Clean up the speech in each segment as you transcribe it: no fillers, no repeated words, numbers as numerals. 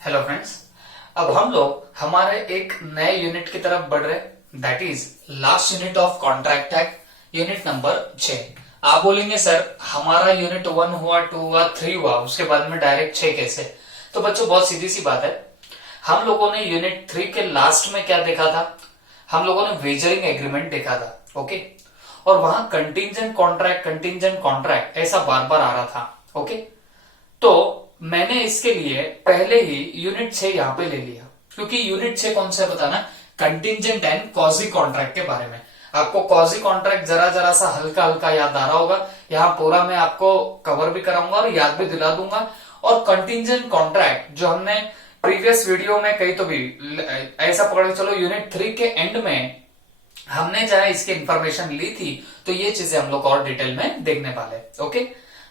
Hello friends. अब हम लोग हमारे एक नए यूनिट की तरफ बढ़ रहे, that is last unit of contract act, unit number 6। आप बोलेंगे सर हमारा यूनिट 1 हुआ, 2 हुआ, 3 हुआ, उसके बाद में डायरेक्ट 6 कैसे? तो बच्चों बहुत सीधी सी बात है। हम लोगों ने यूनिट 3 के लास्ट में क्या देखा था? हम लोगों ने वेजरिंग एग्रीमेंट देखा था, ओके। और वहां कंटिंजेंट कॉन्ट्रैक्ट ऐसा बार बार आ रहा था, ओके। तो मैंने इसके लिए पहले ही यूनिट 6 यहां पे ले लिया, क्योंकि यूनिट 6 कौन सा बताना? कंटिंजेंट एंड कॉजी कॉन्ट्रैक्ट के बारे में। आपको कॉजी कॉन्ट्रैक्ट जरा जरा सा हल्का हल्का याद आ रहा होगा, यहाँ पूरा मैं आपको कवर भी कराऊंगा और याद भी दिला दूंगा। और कंटिंजेंट कॉन्ट्रैक्ट जो हमने प्रीवियस वीडियो में कही, तो भी ऐसा पकड़ के चलो यूनिट 3 के एंड में हमने जहां इसकी इंफॉर्मेशन ली थी, तो ये चीजें हम लोग और डिटेल में देखने वाले, ओके।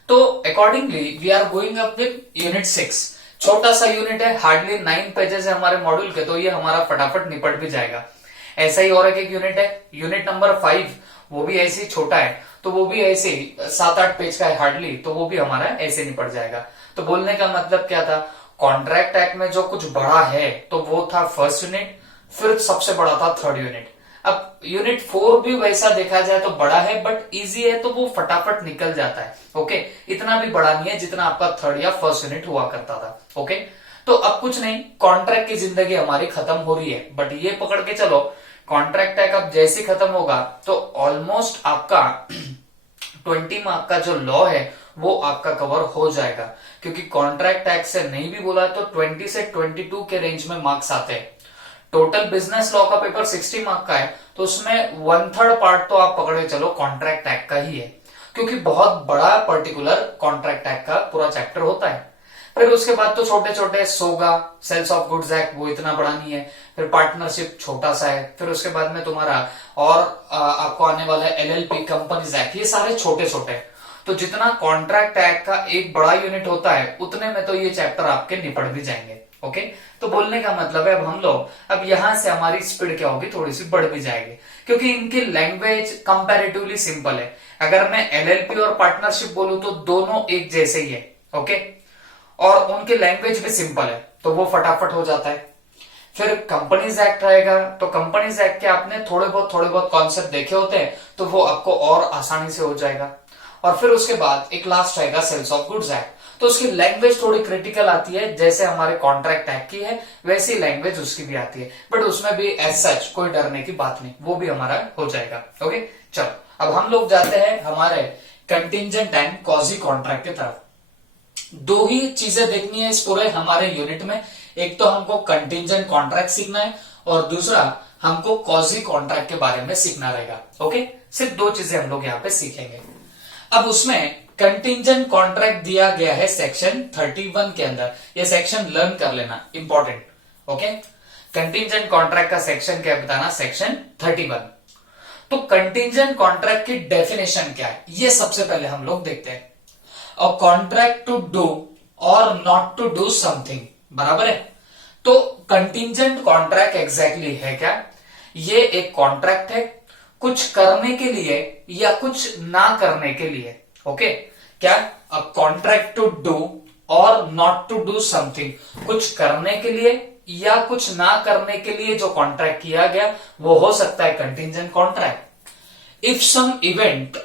तो accordingly we are going up with unit 6। छोटा सा यूनिट है, हार्डली 9 पेजेस है हमारे मॉड्यूल के, तो ये हमारा फटाफट निपट भी जाएगा। ऐसा ही और एक यूनिट है, यूनिट नंबर 5, वो भी ऐसे ही छोटा है, तो वो भी ऐसे ही 7-8 पेज का है हार्डली, तो वो भी हमारा ऐसे निपट जाएगा। तो बोलने का मतलब क्या था? कॉन्ट्रैक्ट एक्ट में जो कुछ बड़ा है तो वो था फर्स्ट यूनिट, फिर सबसे बड़ा था थर्ड यूनिट। अब यूनिट 4 भी वैसा देखा जाए तो बड़ा है, बट इजी है, तो वो फटाफट निकल जाता है, ओके। इतना भी बड़ा नहीं है जितना आपका थर्ड या फर्स्ट यूनिट हुआ करता था, ओके। तो अब कुछ नहीं, कॉन्ट्रैक्ट की जिंदगी हमारी खत्म हो रही है, बट ये पकड़ के चलो कॉन्ट्रैक्ट एक्ट अब जैसे खत्म होगा तो ऑलमोस्ट आपका 20 मार्क का जो लॉ है वो आपका कवर हो जाएगा, क्योंकि कॉन्ट्रैक्ट एक्ट से नहीं भी बोला तो 20 से 22 के रेंज में मार्क्स आते हैं। टोटल बिजनेस लॉ का पेपर 60 मार्क का है, तो उसमें 1/3 पार्ट तो आप पकड़े चलो कॉन्ट्रैक्ट एक्ट का ही है, क्योंकि बहुत बड़ा पर्टिकुलर कॉन्ट्रैक्ट एक्ट का पूरा चैप्टर होता है। फिर उसके बाद तो छोटे छोटे सोगा, सेल्स ऑफ गुड्स एक्ट, वो इतना बड़ा नहीं है। फिर पार्टनरशिप छोटा सा है। फिर उसके बाद में तुम्हारा और आपको आने वाला है एलएलपी, कंपनीज एक्ट, ये सारे छोटे छोटे। तो जितना कॉन्ट्रैक्ट एक्ट का एक बड़ा यूनिट होता है, उतने में तो ये चैप्टर आपके निपट भी जाएंगे, ओके। तो बोलने का मतलब है अब हम लोग, अब यहां से हमारी स्पीड क्या होगी, थोड़ी सी बढ़ भी जाएगी, क्योंकि इनकी लैंग्वेज कंपैरेटिवली सिंपल है। अगर मैं एलएलपी और पार्टनरशिप बोलूं तो दोनों एक जैसे ही है, ओके, और उनकी लैंग्वेज भी सिंपल है, तो वो फटाफट हो जाता है। फिर कंपनीज एक्ट रहेगा, तो कंपनीज एक्ट के आपने थोड़े बहुत कॉन्सेप्ट देखे होते हैं, तो वो आपको और आसानी से हो जाएगा। और फिर उसके बाद एक लास्ट आएगा सेल्स ऑफ गुड्स एक्ट, तो उसकी लैंग्वेज थोड़ी क्रिटिकल आती है, जैसे हमारे कॉन्ट्रैक्ट एक्ट की है वैसी लैंग्वेज उसकी भी आती है, बट उसमें भी एज सच कोई डरने की बात नहीं, वो भी हमारा हो जाएगा, ओके। चलो अब हम लोग जाते हैं हमारे कंटिंजेंट एंड कॉजी कॉन्ट्रैक्ट की तरफ। दो ही चीजें देखनी है इस पूरे हमारे यूनिट में, एक तो हमको कंटिंजेंट कॉन्ट्रैक्ट सीखना है और दूसरा हमको कॉजी कॉन्ट्रैक्ट के बारे में सीखना रहेगा, ओके। सिर्फ दो चीजें हम लोग यहाँ पे सीखेंगे। अब उसमें कंटिंजेंट कॉन्ट्रैक्ट दिया गया है सेक्शन 31 के अंदर, ये सेक्शन लर्न कर लेना, इंपॉर्टेंट, ओके। कंटिंजेंट कॉन्ट्रैक्ट का सेक्शन क्या बताना? सेक्शन 31। तो कंटिंजेंट कॉन्ट्रैक्ट की डेफिनेशन क्या है, ये सबसे पहले हम लोग देखते हैं। अ contract to do or not to do something, बराबर है। तो कंटिंजेंट कॉन्ट्रैक्ट एग्जैक्टली है क्या? ये एक कॉन्ट्रैक्ट है कुछ करने के लिए या कुछ ना करने के लिए, ओके। क्या? अ contract to do or not to do something, कुछ करने के लिए या कुछ ना करने के लिए जो कॉन्ट्रैक्ट किया गया वो हो सकता है contingent contract. If some event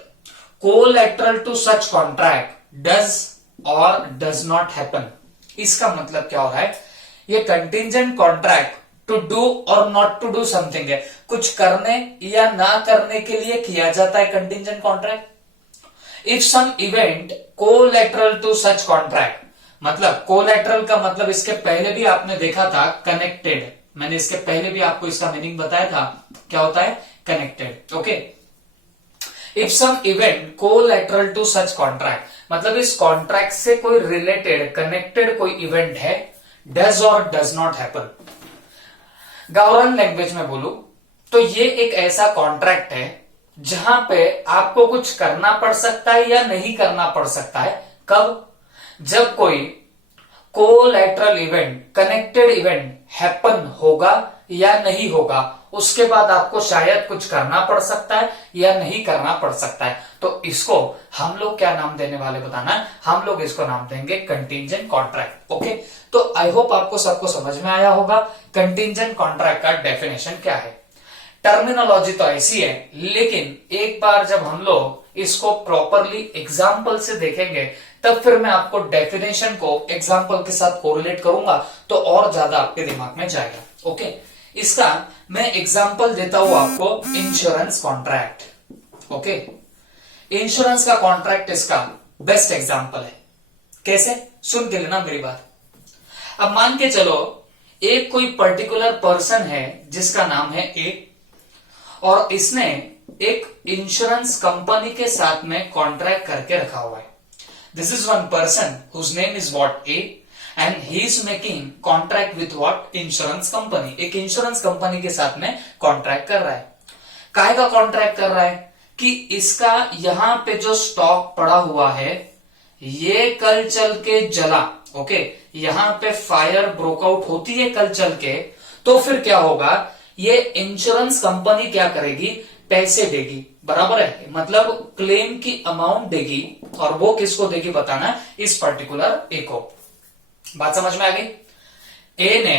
collateral to such contract does or does not happen, इसका मतलब क्या हो रहा है? ये contingent contract to do or not to do something है, कुछ करने या ना करने के लिए किया जाता है contingent contract. If some event collateral to such contract, मतलब कोलैटरल का मतलब इसके पहले भी आपने देखा था कनेक्टेड, मैंने इसके पहले भी आपको इसका मीनिंग बताया था, क्या होता है? Connected, okay. If some event collateral to such contract, मतलब इस कॉन्ट्रैक्ट से कोई रिलेटेड कनेक्टेड कोई इवेंट है, does or does not happen. गावरान लैंग्वेज में बोलूं तो ये एक ऐसा कॉन्ट्रैक्ट है जहां पे आपको कुछ करना पड़ सकता है या नहीं करना पड़ सकता है। कब? जब कोई collateral event, connected event happen होगा या नहीं होगा, उसके बाद आपको शायद कुछ करना पड़ सकता है या नहीं करना पड़ सकता है। तो इसको हम लोग क्या नाम देने वाले बताना, हम लोग इसको नाम देंगे कंटिंजेंट कॉन्ट्रैक्ट। ओके, तो आई होप आपको सबको समझ में आया होगा कंटिंजेंट कॉन्ट्रैक्ट का डेफिनेशन क्या है। टर्मिनोलॉजी तो ऐसी है, लेकिन एक बार जब हम लोग इसको प्रॉपरली एग्जाम्पल से देखेंगे तब फिर मैं आपको डेफिनेशन को एग्जाम्पल के साथ कोरिलेट करूंगा तो और ज्यादा आपके दिमाग में जाएगा। ओके, इसका मैं एग्जाम्पल देता हूं आपको इंश्योरेंस कॉन्ट्रैक्ट। ओके, इंश्योरेंस का कॉन्ट्रैक्ट इसका बेस्ट एग्जाम्पल है। कैसे, सुन के लेना मेरी बात। अब मान के चलो एक कोई पर्टिकुलर पर्सन है जिसका नाम है ए, और इसने एक इंश्योरेंस कंपनी के साथ में कॉन्ट्रैक्ट करके रखा हुआ है। This is one person whose name is what A and he is making contract with what insurance company. एक इंश्योरेंस कंपनी के साथ में कॉन्ट्रैक्ट कर रहा है। काहे का कॉन्ट्रैक्ट कर रहा है कि इसका यहां पे जो स्टॉक पड़ा हुआ है ये कल चल के जला। ओके, यहां पे फायर ब्रोकआउट होती है कल चल के, तो फिर क्या होगा, ये इंश्योरेंस कंपनी क्या करेगी, पैसे देगी। बराबर है, मतलब क्लेम की अमाउंट देगी, और वो किसको देगी बताना, इस पर्टिकुलर ए को। बात समझ में आ गई। ए ने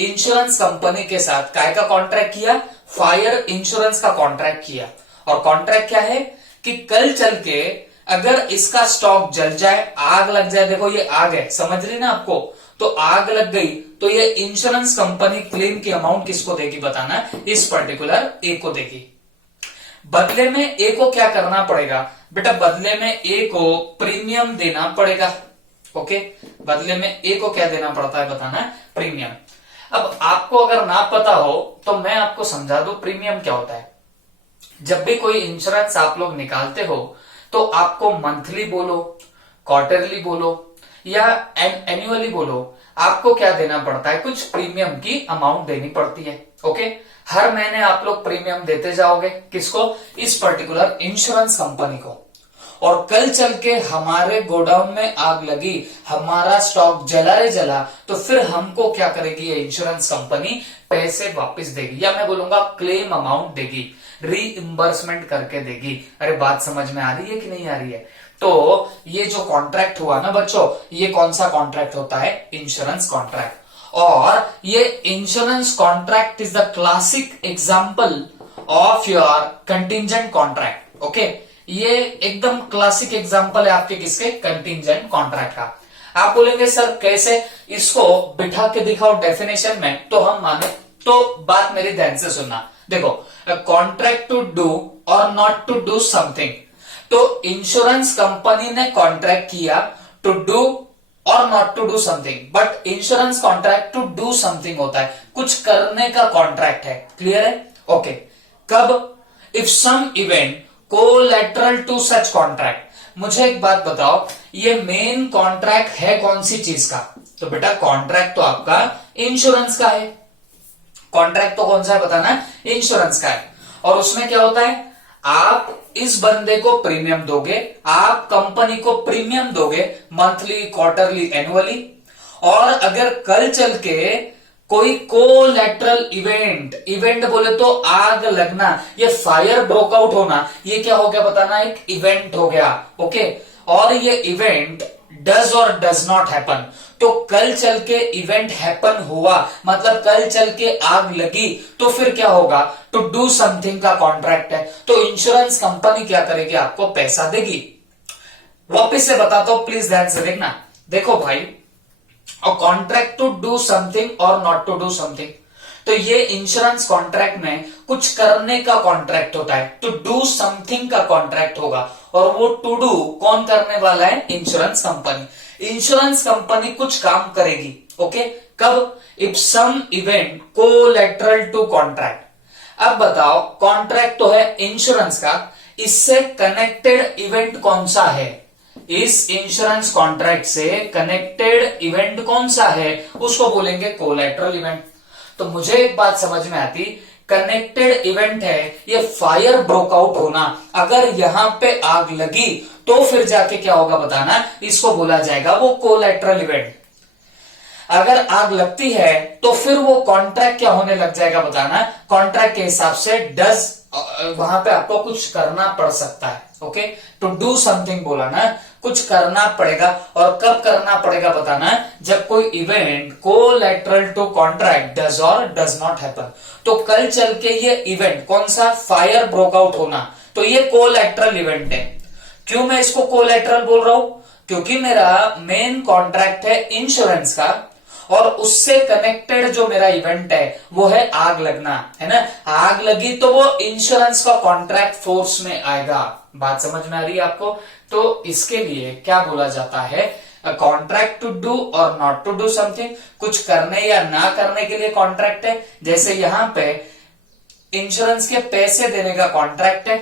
इंश्योरेंस कंपनी के साथ काय का कॉन्ट्रैक्ट किया, फायर इंश्योरेंस का कॉन्ट्रैक्ट किया। और कॉन्ट्रैक्ट क्या है कि कल चल के अगर इसका स्टॉक जल जाए, आग लग जाए, देखो ये आग है, समझ रही ना आपको, तो आग लग गई तो ये इंश्योरेंस कंपनी क्लेम की अमाउंट किसको देगी बताना, इस पर्टिकुलर ए को देगी। बदले में ए को क्या करना पड़ेगा बेटा, बदले में ए को प्रीमियम देना पड़ेगा। ओके, बदले में ए को क्या देना पड़ता है बताना, प्रीमियम। अब आपको अगर ना पता हो तो मैं आपको समझा दूं प्रीमियम क्या होता है। जब भी कोई इंश्योरेंस आप लोग निकालते हो तो आपको मंथली बोलो, क्वार्टरली बोलो या एनुअली बोलो, आपको क्या देना पड़ता है, कुछ प्रीमियम की अमाउंट देनी पड़ती है। ओके, हर महीने आप लोग प्रीमियम देते जाओगे, किसको, इस पर्टिकुलर इंश्योरेंस कंपनी को। और कल चल के हमारे गोडाउन में आग लगी, हमारा स्टॉक जला रे जला, तो फिर हमको क्या करेगी ये इंश्योरेंस कंपनी, पैसे वापस देगी, या मैं बोलूंगा क्लेम अमाउंट देगी, रीइंबर्समेंट करके देगी। अरे बात समझ में आ रही है कि नहीं आ रही है। तो ये जो कॉन्ट्रैक्ट हुआ ना बच्चों, ये कौन सा कॉन्ट्रैक्ट होता है, इंश्योरेंस कॉन्ट्रैक्ट। और ये insurance contract is the classic example of your contingent contract. Okay, ये एकदम क्लासिक एग्जाम्पल है आपके किसके, कंटिंजेंट कॉन्ट्रैक्ट का। आप बोलेंगे सर कैसे, इसको बिठा के दिखाओ डेफिनेशन में तो हम माने, तो बात मेरी ध्यान से सुनना। देखो, contract to do or not to do something, तो इंश्योरेंस कंपनी ने कॉन्ट्रैक्ट किया to do or not to do something, but insurance contract to do something होता है, कुछ करने का कॉन्ट्रैक्ट है। क्लियर है। ओके, कब, if some event collateral to such contract. मुझे एक बात बताओ, ये मेन कॉन्ट्रैक्ट है कौन सी चीज का, तो बेटा कॉन्ट्रैक्ट तो आपका इंश्योरेंस का है। कॉन्ट्रैक्ट तो कौन सा है बताना, इंश्योरेंस का है। और उसमें क्या होता है, आप इस बंदे को प्रीमियम दोगे, आप कंपनी को प्रीमियम दोगे मंथली, क्वार्टरली, एनुअली। और अगर कल चल के कोई कोलैटरल इवेंट बोले तो आग लगना, ये फायर ब्रोकआउट होना, ये क्या हो गया बताना, एक इवेंट हो गया। ओके, और ये event does or does not happen, तो कल चल के इवेंट हैपन हुआ, मतलब कल चल के आग लगी, तो फिर क्या होगा, टू डू समथिंग का कॉन्ट्रैक्ट है, तो इंश्योरेंस कंपनी क्या करेगी, आपको पैसा देगी। वापिस से बताता हूं, प्लीज ध्यान से देखना। देखो भाई, और कॉन्ट्रैक्ट टू डू समथिंग और नॉट टू डू समथिंग, तो ये इंश्योरेंस कॉन्ट्रैक्ट में कुछ करने का कॉन्ट्रैक्ट होता है, टू डू समथिंग का कॉन्ट्रैक्ट होगा, और वो टू डू कौन करने वाला है, इंश्योरेंस कंपनी। इंश्योरेंस कंपनी कुछ काम करेगी। ओके, कब, if some event collateral to contract. अब बताओ, कॉन्ट्रैक्ट तो है इंश्योरेंस का, इससे कनेक्टेड इवेंट कौन सा है, इस इंश्योरेंस कॉन्ट्रैक्ट से कनेक्टेड इवेंट कौन सा है, उसको बोलेंगे कोलैटरल इवेंट। तो मुझे एक बात समझ में आती, कनेक्टेड इवेंट है ये फायर ब्रोकआउट होना, अगर यहां पे आग लगी तो फिर जाके क्या होगा बताना, इसको बोला जाएगा वो कोलैटरल इवेंट। अगर आग लगती है तो फिर वो कॉन्ट्रैक्ट क्या होने लग जाएगा बताना, कॉन्ट्रैक्ट के हिसाब से डज वहां पे आपको कुछ करना पड़ सकता है। ओके, टू डू समथिंग बोला ना, कुछ करना पड़ेगा। और कब करना पड़ेगा बताना, जब कोई event collateral to contract does or does not happen. तो कल चल के ये इवेंट कौन सा, फायर ब्रोक आउट होना, तो ये कोलैटरल इवेंट है। क्यों मैं इसको कोलैटरल बोल रहा हूं, क्योंकि मेरा मेन कॉन्ट्रैक्ट है इंश्योरेंस का, और उससे कनेक्टेड जो मेरा इवेंट है वो है आग लगना, है ना। आग लगी तो वो इंश्योरेंस का कॉन्ट्रैक्ट फोर्स में आएगा। बात समझ में आ रही है आपको। तो इसके लिए क्या बोला जाता है, contract to do or not to do something, कुछ करने या ना करने के लिए कॉन्ट्रैक्ट है। जैसे यहां पे इंश्योरेंस के पैसे देने का कॉन्ट्रैक्ट है।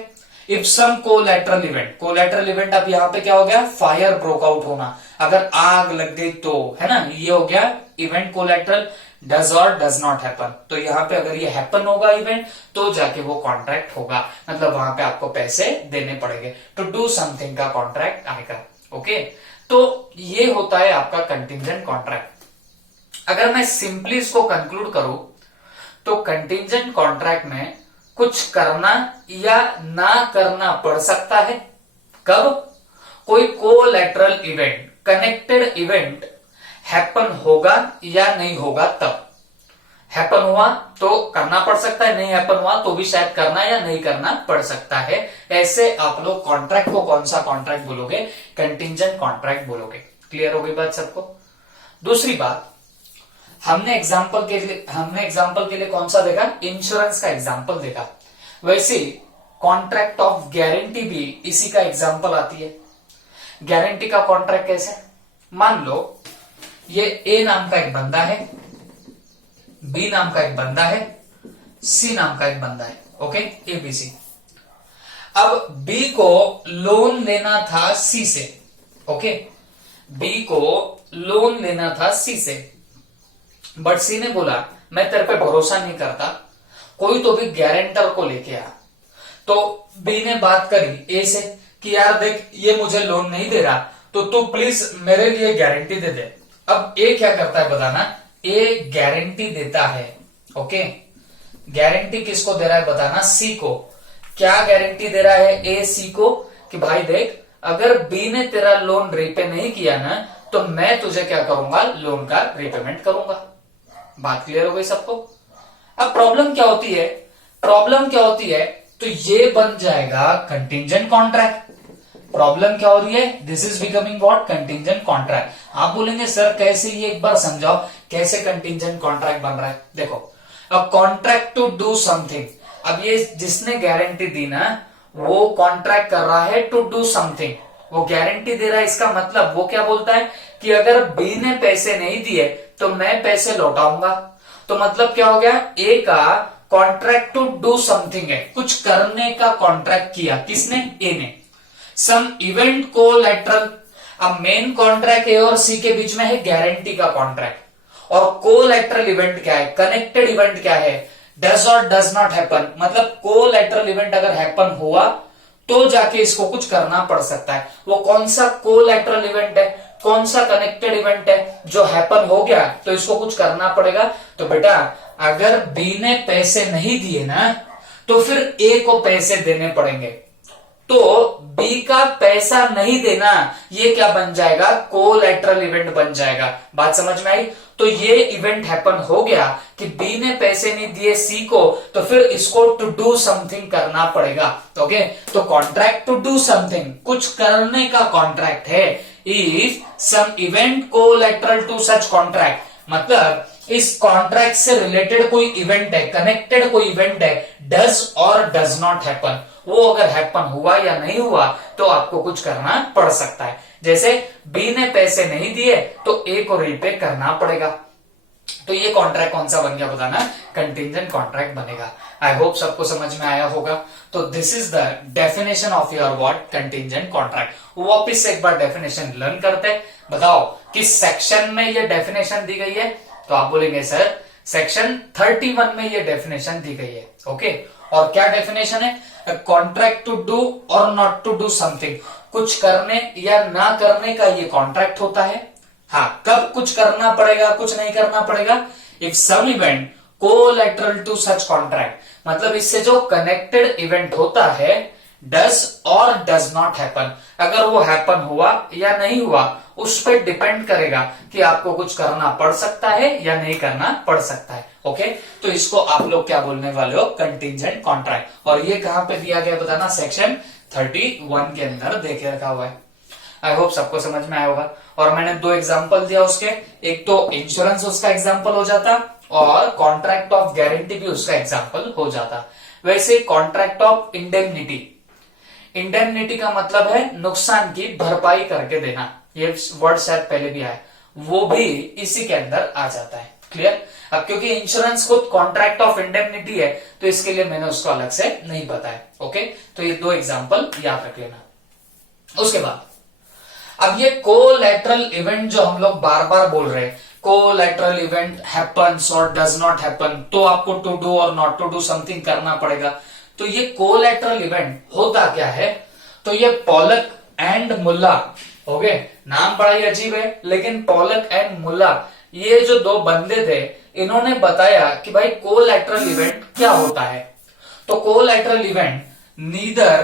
If some collateral event, collateral event अब यहाँ पे क्या हो गया, फायर ब्रोक आउट होना, अगर आग लग गई तो, है ना, ये हो गया event collateral. Does or does not happen, तो यहाँ पे अगर ये हैपन होगा इवेंट तो जाके वो कॉन्ट्रैक्ट होगा, मतलब वहां पे आपको पैसे देने पड़ेंगे। टू डू समथिंग का कॉन्ट्रैक्ट आएगा। ओके, तो ये होता है आपका कंटिंजेंट कॉन्ट्रैक्ट। अगर मैं सिंपली इसको कंक्लूड करूं तो कंटिंजेंट कॉन्ट्रैक्ट में कुछ करना या ना करना पड़ सकता है। कब, कोई collateral event, connected event happen होगा या नहीं होगा, तब हैपन हुआ तो करना पड़ सकता है, नहीं हैपन हुआ तो भी शायद करना या नहीं करना पड़ सकता है। ऐसे आप लोग कॉन्ट्रैक्ट को कौन सा कॉन्ट्रैक्ट बोलोगे, कंटिंजेंट कॉन्ट्रैक्ट बोलोगे। क्लियर हो गई बात सबको। दूसरी बात, हमने एग्जाम्पल के लिए कौन सा देखा, इंश्योरेंस का एग्जाम्पल देखा। वैसे कॉन्ट्रैक्ट ऑफ गारंटी भी इसी का एग्जाम्पल आती है। गारंटी का कॉन्ट्रैक्ट कैसे, मान लो ये ए नाम का एक बंदा है, बी नाम का एक बंदा है, सी नाम का एक बंदा है। Okay, A B C. अब बी को लोन लेना था सी से। ओके, बी को लोन लेना था सी से, बट सी ने बोला मैं तेरे पे भरोसा नहीं करता, कोई तो भी गारंटर को लेके आ। तो बी ने बात करी ए से कि यार देख ये मुझे लोन नहीं दे रहा, तो तू प्लीज मेरे लिए गारंटी दे दे। अब ए क्या करता है बताना, ए गारंटी देता है। ओके, गारंटी किसको दे रहा है बताना, सी को। क्या गारंटी दे रहा है ए सी को, कि भाई देख अगर बी ने तेरा लोन रीपे नहीं किया ना तो मैं तुझे क्या करूंगा, लोन का रीपेमेंट करूंगा। बात क्लियर हो गई सबको। अब प्रॉब्लम क्या होती है, तो ये बन जाएगा कंटिंजेंट कॉन्ट्रैक्ट। प्रॉब्लम क्या हो रही है, this is becoming what, contingent contract. आप बोलेंगे सर कैसे, ये एक बार समझाओ कैसे कंटिंजेंट कॉन्ट्रैक्ट बन रहा है। देखो, a contract to do something, अब ये जिसने गारंटी दी ना वो कॉन्ट्रैक्ट कर रहा है टू डू समथिंग, वो गारंटी दे रहा है। इसका मतलब वो क्या बोलता है कि अगर बी ने पैसे नहीं दिए तो मैं पैसे लौटाऊंगा। तो मतलब क्या हो गया, ए का कॉन्ट्रैक्ट टू डू समथिंग है, कुछ करने का कॉन्ट्रैक्ट किया, किसने, ए ने। सम इवेंट कोलैटरल, अब मेन कॉन्ट्रैक्ट ए और सी के बीच में है गारंटी का कॉन्ट्रैक्ट, और कोलैटरल इवेंट क्या है, कनेक्टेड इवेंट क्या है, does or does not happen. मतलब कोलैटरल इवेंट अगर हैपन हुआ तो जाके इसको कुछ करना पड़ सकता है। वो कौन सा कोलैटरल इवेंट है, कौन सा कनेक्टेड इवेंट है जो हैपन हो गया तो इसको कुछ करना पड़ेगा। तो बेटा अगर बी ने पैसे नहीं दिए ना तो फिर ए को पैसे देने पड़ेंगे। तो बी का पैसा नहीं देना ये क्या बन जाएगा, कोलैटरल इवेंट बन जाएगा। बात समझ में आई। तो ये इवेंट हैपन हो गया कि बी ने पैसे नहीं दिए सी को, तो फिर इसको टू डू समथिंग करना पड़ेगा। ओके, तो कॉन्ट्रैक्ट टू डू समथिंग, कुछ करने का कॉन्ट्रैक्ट है। If some event collateral to such contract, मतलब इस कॉन्ट्रैक्ट से रिलेटेड कोई इवेंट है, कनेक्टेड कोई इवेंट है, does or does not happen, वो अगर हैपन हुआ या नहीं हुआ तो आपको कुछ करना पड़ सकता है। जैसे बी ने पैसे नहीं दिए तो ए को रीपे करना पड़ेगा। तो ये कॉन्ट्रैक्ट कौन सा बन गया बताना, कंटिंजेंट कॉन्ट्रैक्ट बनेगा। आई होप सबको समझ में आया होगा। तो this is the definition of your what, contingent contract. वापिस एक बार डेफिनेशन लर्न करते। बताओ किस सेक्शन में ये डेफिनेशन दी गई है, तो आप बोलेंगे सर सेक्शन 31 में ये डेफिनेशन दी गई है। ओके, और क्या डेफिनेशन है, contract to do or not to do something, कुछ करने या ना करने का ये कॉन्ट्रैक्ट होता है। हाँ, कब कुछ करना पड़ेगा, कुछ नहीं करना पड़ेगा, if some event collateral to such contract, मतलब इससे जो कनेक्टेड इवेंट होता है does or does not happen, अगर वो हैपन हुआ या नहीं हुआ उस पर डिपेंड करेगा कि आपको कुछ करना पड़ सकता है या नहीं करना पड़ सकता है। ओके, तो इसको आप लोग क्या बोलने वाले हो, कंटिंजेंट कॉन्ट्रैक्ट। और ये कहां पे दिया गया बताना, सेक्शन 31 के अंदर देखे रखा हुआ है। आई होप सबको समझ में आया होगा। और मैंने 2 एग्जाम्पल दिया उसके, एक तो इंश्योरेंस उसका एग्जाम्पल हो जाता और कॉन्ट्रैक्ट ऑफ गारंटी भी उसका एग्जाम्पल हो जाता। वैसे कॉन्ट्रैक्ट ऑफ इंडेमनिटी, इंडेमनिटी का मतलब है नुकसान की भरपाई करके देना, ये वर्ड शायद पहले भी आया, वो भी इसी के अंदर आ जाता है। क्लियर? अब क्योंकि इंश्योरेंस खुद कॉन्ट्रैक्ट ऑफ इंडेमनिटी है तो इसके लिए मैंने उसको अलग से नहीं बताया। ओके, तो ये 2 एग्जाम्पल याद रख लेना। उसके बाद अब ये कोलैटरल इवेंट जो हम लोग बार बार बोल रहे हैं, कोलैटरल इवेंट हैपन्स और डज नॉट हैपन, तो आपको to do or not to do something करना पड़ेगा। तो ये कोलैटरल इवेंट होता क्या है, तो ये पॉलक एंड मुल्ला हो गए, नाम बड़ा ही अजीब है, लेकिन पॉलक एंड मुल्ला ये जो 2 बंदे थे इन्होंने बताया कि भाई कोलैटरल इवेंट क्या होता है। तो collateral event neither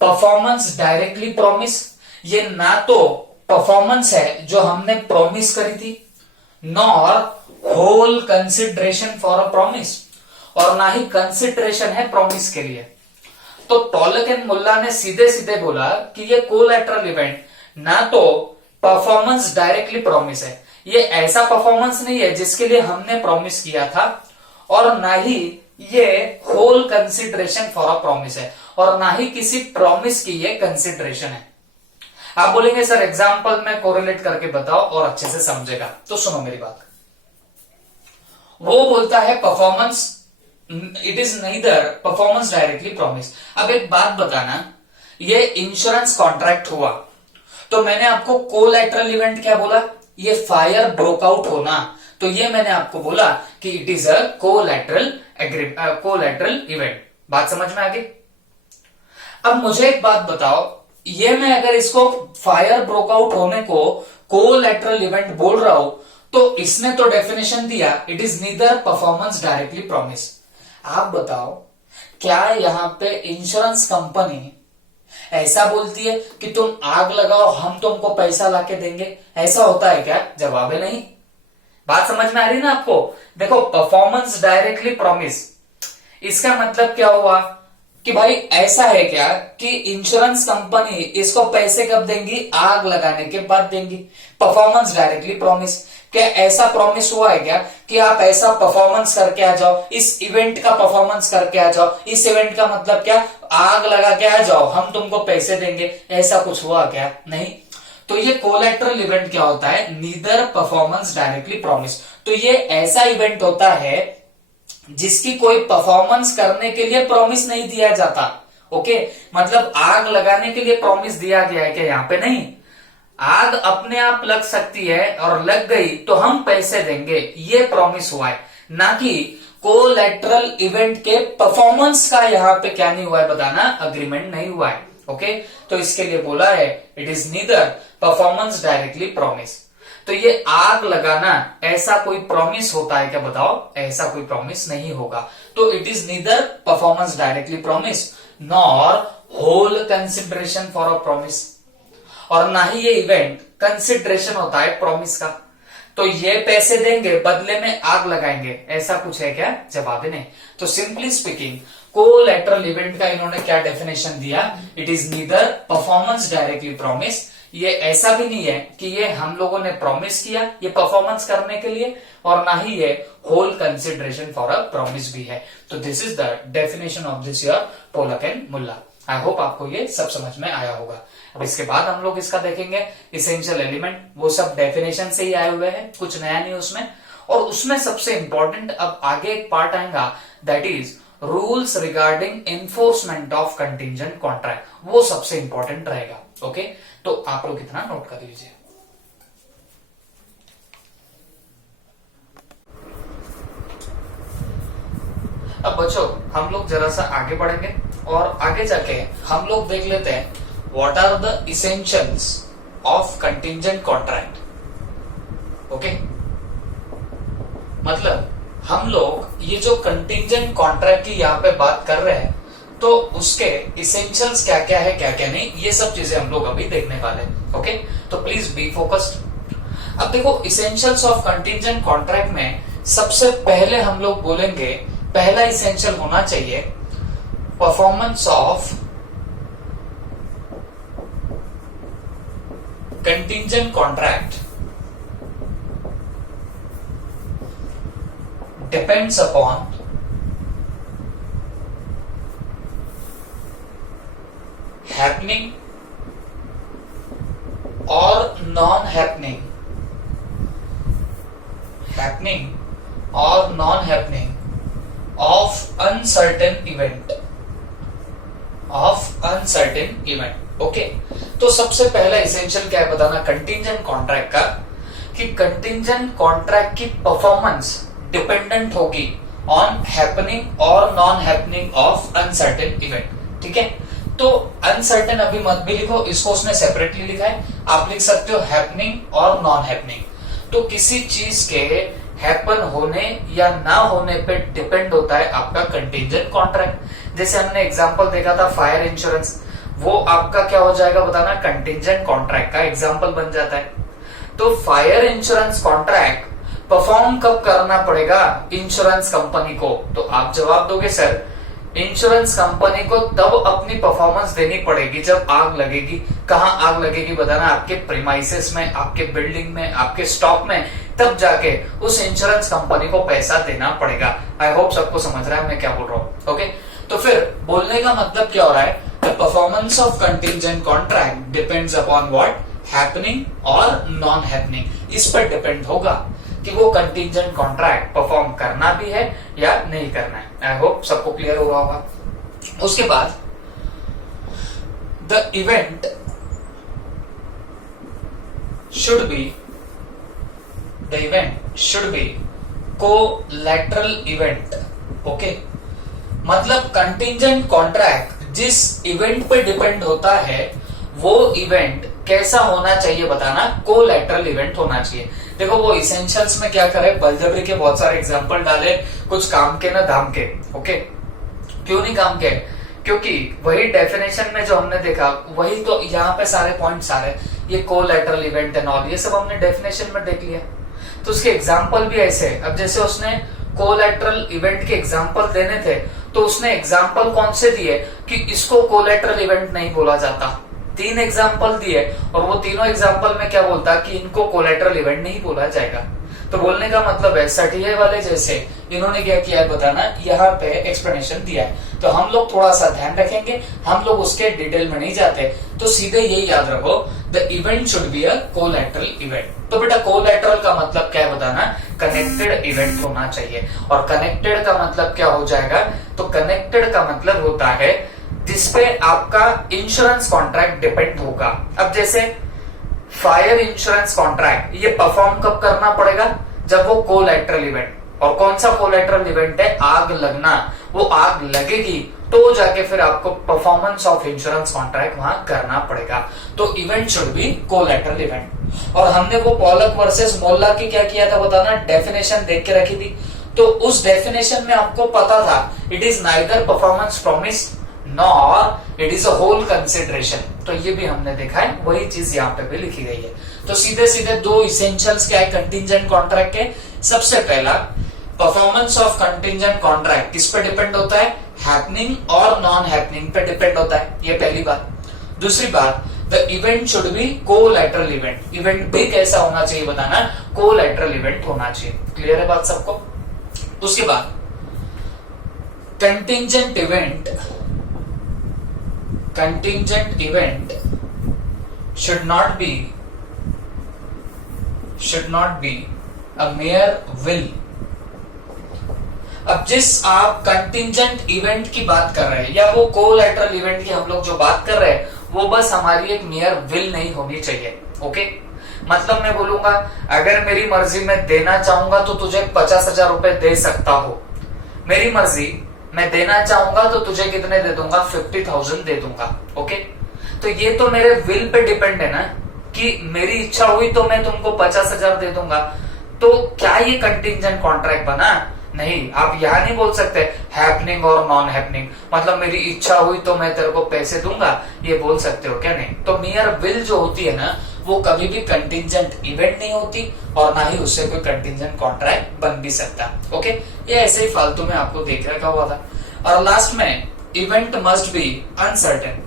performance directly promise, ये ना तो परफॉर्मेंस है जो हमने प्रॉमिस करी थी, nor whole consideration for a promise, और ना ही कंसिडरेशन है प्रॉमिस के लिए। तो पॉलक एंड मुल्ला ने सीधे सीधे बोला कि ये कोलैटरल इवेंट ना तो परफॉर्मेंस डायरेक्टली प्रॉमिस है, ये ऐसा परफॉर्मेंस नहीं है जिसके लिए हमने प्रॉमिस किया था, और ना ही ये whole consideration for a promise है, और ना ही किसी प्रॉमिस की ये कंसिडरेशन है। आप बोलेंगे सर एग्जाम्पल में कोरिलेट करके बताओ और अच्छे से समझेगा, तो सुनो मेरी बात। वो बोलता है performance, it is neither performance directly promise. अब एक बात बताना, ये इंश्योरेंस कॉन्ट्रैक्ट हुआ तो मैंने आपको कोलैटरल इवेंट क्या बोला, ये फायर ब्रोक आउट होना, तो ये मैंने आपको बोला कि it is a collateral event. बात समझ में आ गई? अब मुझे एक बात बताओ, ये मैं अगर इसको फायर ब्रोक आउट होने को कोलैटरल इवेंट बोल रहा हूं तो इसने तो डेफिनेशन दिया it is neither performance directly promise. आप बताओ क्या यहां पे इंश्योरेंस कंपनी ऐसा बोलती है कि तुम आग लगाओ हम तुमको पैसा लाके देंगे, ऐसा होता है क्या? जवाब है नहीं। बात समझ में आ रही ना आपको? देखो परफॉर्मेंस डायरेक्टली प्रॉमिस, इसका मतलब क्या हुआ कि भाई ऐसा है क्या कि इंश्योरेंस कंपनी इसको पैसे कब देंगी, आग लगाने के बाद देंगी। परफॉर्मेंस डायरेक्टली प्रॉमिस, क्या ऐसा प्रॉमिस हुआ है क्या कि आप ऐसा परफॉर्मेंस करके आ जाओ, इस इवेंट का परफॉर्मेंस करके आ जाओ, इस इवेंट का मतलब क्या, आग लगा के आ जाओ हम तुमको पैसे देंगे, ऐसा कुछ हुआ क्या? नहीं। तो ये कोलैटरल इवेंट क्या होता है, नीदर परफॉर्मेंस डायरेक्टली प्रॉमिस। तो ये ऐसा इवेंट होता है जिसकी कोई परफॉर्मेंस करने के लिए प्रॉमिस नहीं दिया जाता। ओके, मतलब आग लगाने के लिए प्रॉमिस दिया गया है क्या? यहाँ पे नहीं। आग अपने आप लग सकती है और लग गई तो हम पैसे देंगे, ये प्रॉमिस हुआ है, ना कि कोलैटरल इवेंट के परफॉर्मेंस का यहाँ पे क्या नहीं हुआ है बताना, अग्रीमेंट नहीं हुआ है। ओके, तो इसके लिए बोला है it is neither performance directly promise. तो ये आग लगाना ऐसा कोई प्रॉमिस होता है क्या? बताओ, ऐसा कोई प्रॉमिस नहीं होगा। तो it is neither performance directly promise nor whole consideration for a promise, और ना ही ये इवेंट कंसिडरेशन होता है प्रॉमिस का। तो ये पैसे देंगे बदले में आग लगाएंगे, ऐसा कुछ है क्या? जवाब है नहीं। तो सिंपली स्पीकिंग कोलैटरल इवेंट का इन्होंने क्या डेफिनेशन दिया, it is neither performance directly promise, ये ऐसा भी नहीं है कि ये हम लोगों ने प्रॉमिस किया ये परफॉर्मेंस करने के लिए, और ना ही ये whole consideration for a promise भी है। तो this is the definition of this your Pollock and Mulla. I hope आपको ये सब समझ में आया होगा। अब इसके बाद हम लोग इसका देखेंगे इसेंशियल एलिमेंट, वो सब डेफिनेशन से ही आए हुए हैं, कुछ नया नहीं उसमें। और उसमें सबसे इंपॉर्टेंट अब आगे एक पार्ट आएगा, that is rules regarding enforcement of contingent contract, वो सबसे इंपॉर्टेंट रहेगा। ओके, तो आप लोग इतना नोट कर लीजिए। अब बच्चों हम लोग जरा सा आगे बढ़ेंगे और आगे जाके हम लोग देख लेते हैं what are the essentials of contingent contract. Okay, मतलब हम लोग ये जो कंटिंजेंट कॉन्ट्रैक्ट की यहाँ पे बात कर रहे हैं, तो उसके इसेंशियल्स क्या क्या है क्या क्या नहीं, ये सब चीजें हम लोग अभी देखने वाले हैं। ओके, तो प्लीज बी फोकस्ड। अब देखो, इसेंशियल्स ऑफ कंटिंजेंट कॉन्ट्रैक्ट में सबसे पहले हम लोग बोलेंगे, पहला इसेंशियल होना चाहिए performance of contingent contract depends upon happening or non-happening, happening or non-happening of uncertain event, of uncertain event। Okay, तो सबसे पहला इसेंशियल क्या है बताना कंटिंजेंट कॉन्ट्रैक्ट का, कि कंटिंजेंट कॉन्ट्रैक्ट की परफॉर्मेंस डिपेंडेंट होगी ऑन हैपनिंग और non happening of uncertain event. ठीक है, तो अनसर्टेन अभी मत भी लिखो, इसको उसने सेपरेटली लिखा है, आप लिख सकते हो हैपनिंग और नॉन हैपनिंग। तो किसी चीज के हैपन होने या ना होने पे डिपेंड होता है आपका कंटिंजेंट कॉन्ट्रैक्ट। जैसे हमने एग्जांपल देखा था फायर इंश्योरेंस, वो आपका क्या हो जाएगा बताना, कंटिंजेंट कॉन्ट्रैक्ट का एग्जांपल बन जाता है। तो फायर इंश्योरेंस कॉन्ट्रैक्ट परफॉर्म कब करना पड़ेगा इंश्योरेंस कंपनी को, तो आप जवाब दोगे सर इंश्योरेंस कंपनी को तब अपनी परफॉर्मेंस देनी पड़ेगी जब आग लगेगी। कहां आग लगेगी बताना, आपके प्रीमाइसेस में, आपके बिल्डिंग में, आपके स्टॉक में, तब जाके उस इंश्योरेंस कंपनी को पैसा देना पड़ेगा। आई होप सबको समझ रहा है मैं क्या बोल रहा हूं। ओके, तो फिर बोलने का मतलब क्या हो रहा है, the performance of contingent contract depends upon what, happening और नॉन हैपनिंग। इस पर डिपेंड होगा कि वो कंटिंजेंट कॉन्ट्रैक्ट परफॉर्म करना भी है या नहीं करना है। आई होप सबको क्लियर हो रहा होगा। उसके बाद the event should be collateral event. Okay, मतलब कंटिंजेंट कॉन्ट्रैक्ट जिस इवेंट पे डिपेंड होता है वो इवेंट कैसा होना चाहिए बताना, कोलैटरल इवेंट होना चाहिए। देखो, वो इसेंशियल्स में क्या करे, बलजबरी के बहुत सारे एग्जांपल डाले, कुछ काम के ना धाम के। ओके, क्यों नहीं काम के, क्योंकि वही डेफिनेशन में जो हमने देखा वही तो यहाँ पे सारे पॉइंट्स आ रहे, ये कोलैटरल इवेंट एंड ऑल, ये सब हमने डेफिनेशन में देख लिया। तो उसके एग्जाम्पल भी ऐसे, अब जैसे उसने कोलैटरल इवेंट के एग्जाम्पल देने थे, तो उसने एग्जाम्पल कौन से दिए कि इसको कोलैटरल इवेंट नहीं बोला जाता। 3 एग्जाम्पल दिए और वो तीनों एग्जाम्पल में क्या बोलता कि इनको कोलैटरल इवेंट नहीं बोला जाएगा। तो बोलने का मतलब है सटीए वाले जैसे इन्होंने क्या किया है बताना, यहाँ पे एक्सप्लेनेशन दिया है। तो हम लोग थोड़ा सा ध्यान रखेंगे, हम लोग उसके डिटेल में नहीं जाते, तो सीधे यही याद रखो, the event should be a collateral event. तो बेटा कोलैटरल का मतलब क्या है बताना, कनेक्टेड इवेंट होना चाहिए। और कनेक्टेड का मतलब क्या हो जाएगा, तो कनेक्टेड का मतलब होता है जिसपे आपका इंश्योरेंस कॉन्ट्रैक्ट डिपेंड होगा। अब जैसे फायर इंश्योरेंस कॉन्ट्रैक्ट, ये परफॉर्म कब करना पड़ेगा, जब वो कोलैटरल इवेंट, और कौन सा कोलैटरल इवेंट है, आग लगना। वो आग लगेगी तो जाके फिर आपको परफॉर्मेंस ऑफ इंश्योरेंस कॉन्ट्रैक्ट वहां करना पड़ेगा। तो event should be collateral event. और हमने वो पॉलक वर्सेस मोल्ला की क्या किया था बताना, डेफिनेशन देख के रखी थी। तो उस डेफिनेशन में आपको पता था it is neither performance promise nor it is a whole consideration. तो ये भी हमने देखा है, वही चीज यहाँ पे भी लिखी गई है। तो सीधे सीधे 2 इसेंशियल्स क्या है कंटिंजेंट कॉन्ट्रैक्ट के। सबसे पहला, परफॉर्मेंस ऑफ कंटिंजेंट कॉन्ट्रैक्ट किस पे डिपेंड होता है, हैपनिंग और नॉन हैपनिंग पे डिपेंड होता है, ये पहली बात। दूसरी बात, the event should be collateral event. Event भी कैसा होना चाहिए बताना, कोलैटरल इवेंट होना चाहिए। क्लियर है बात सबको। उसके बाद contingent event should not be a mere will। अब जिस आप कंटिंजेंट इवेंट की बात कर रहे हैं या वो कोलैटरल इवेंट की हम लोग जो बात कर रहे हैं, वो बस हमारी एक मेयर विल नहीं होनी चाहिए। ओके, मतलब मैं बोलूंगा अगर मेरी मर्जी में देना चाहूंगा तो तुझे 50,000 रुपए दे सकता हो, मेरी मर्जी मैं देना चाहूंगा तो तुझे कितने दे दूंगा, 50,000 दे दूंगा। ओके, तो ये तो मेरे विल पे डिपेंड है ना कि मेरी इच्छा हुई तो मैं तुमको 50,000 दे दूंगा, तो क्या ये कंटिंजेंट कॉन्ट्रैक्ट बना? नहीं। आप यहां नहीं बोल सकते हैपनिंग और नॉन हैपनिंग, मतलब मेरी इच्छा हुई तो मैं तेरे को पैसे दूंगा, ये बोल सकते हो क्या? नहीं। तो मियर विल जो होती है ना, वो कभी भी कंटिंजेंट इवेंट नहीं होती और ना ही उससे कोई कंटिंजेंट कॉन्ट्रैक्ट बन भी सकता। ओके, ये ऐसे ही फालतू में आपको देख रखा हुआ था। और लास्ट में event must be uncertain.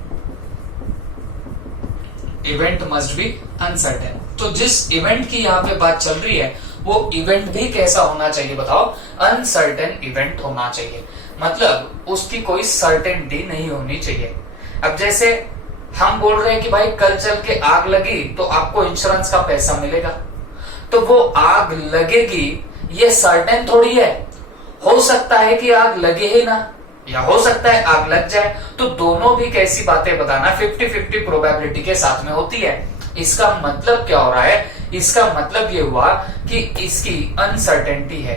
Event must be uncertain, तो जिस इवेंट की यहाँ पे बात चल रही है वो इवेंट भी कैसा होना चाहिए बताओ? अनसर्टेन इवेंट होना चाहिए, मतलब उसकी कोई सर्टेनिटी नहीं होनी चाहिए। अब जैसे हम बोल रहे हैं कि भाई कल चल के आग लगी तो आपको इंश्योरेंस का पैसा मिलेगा, तो वो आग लगेगी ये सर्टेन थोड़ी है। हो सकता है कि आग लगे ही ना, या हो सकता है आग लग जाए, तो दोनों भी कैसी बातें बताना 50-50 प्रोबेबिलिटी के साथ में होती है। इसका मतलब क्या हो रहा है? इसका मतलब ये हुआ कि इसकी अनसर्टेनिटी है,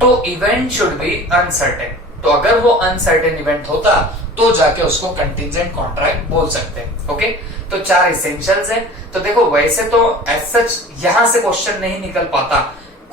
तो इवेंट शुड बी अनसर्टेन। तो अगर वो अनसर्टेन इवेंट होता तो जाके उसको कंटिंजेंट कॉन्ट्रैक्ट बोल सकते हैं। ओके, तो 4 इसेंशियल्स है। तो देखो वैसे तो एज सच यहां से क्वेश्चन नहीं निकल पाता।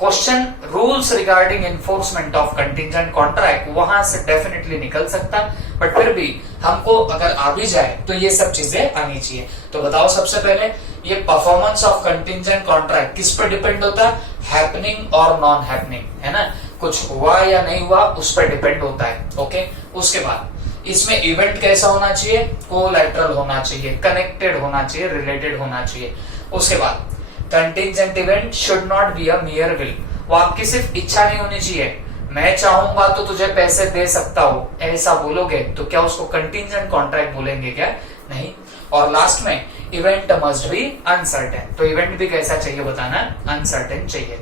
Question rules regarding enforcement of contingent contract वहां से डेफिनेटली निकल सकता, बट फिर भी हमको अगर आ भी जाए तो ये सब चीजें आनी चाहिए। तो बताओ सबसे पहले ये परफॉर्मेंस ऑफ कंटिंजेंट कॉन्ट्रैक्ट किस पर डिपेंड होता है? हैपनिंग और नॉन हैपनिंग, है ना? कुछ हुआ या नहीं हुआ उस पर डिपेंड होता है। ओके, उसके बाद इसमें इवेंट कैसा होना चाहिए? कोलैटरल होना चाहिए, कनेक्टेड होना चाहिए, रिलेटेड होना चाहिए। उसके बाद contingent event should not be a मियर will, वो आपकी सिर्फ इच्छा नहीं होनी चाहिए, मैं चाहूंगा तो तुझे पैसे दे सकता हूं, ऐसा बोलोगे तो क्या उसको कंटिंजेंट कॉन्ट्रैक्ट बोलेंगे क्या? नहीं। और लास्ट में इवेंट मस्ट बी अनसर्टेन, तो इवेंट भी कैसा चाहिए बताना? अनसर्टेन चाहिए।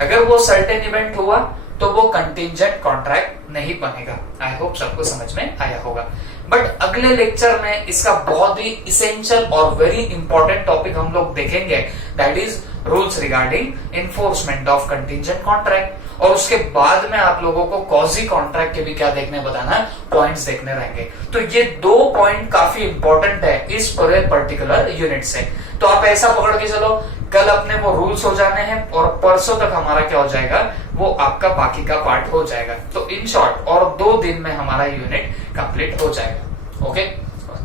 अगर वो सर्टेन इवेंट हुआ तो वो कंटिंजेंट कॉन्ट्रैक्ट नहीं बनेगा। आई होप सबको समझ में आया होगा। बट अगले लेक्चर में इसका बहुत ही इसेंशियल और वेरी इंपॉर्टेंट टॉपिक हम लोग देखेंगे, that is rules regarding enforcement of contingent contract. और उसके बाद में आप लोगों को कॉजी कॉन्ट्रैक्ट के भी क्या देखने बताना है? पॉइंट्स देखने रहेंगे। तो ये 2 पॉइंट काफी इंपॉर्टेंट है इस पर्टिकुलर यूनिट से। तो आप ऐसा पकड़ के चलो, कल अपने वो रूल्स हो जाने हैं और परसों तक हमारा क्या हो जाएगा? वो आपका बाकी का पार्ट हो जाएगा। तो इन शॉर्ट और 2 दिन में हमारा यूनिट कंप्लीट हो जाएगा। ओके,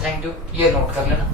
थैंक यू, ये नोट कर लेना।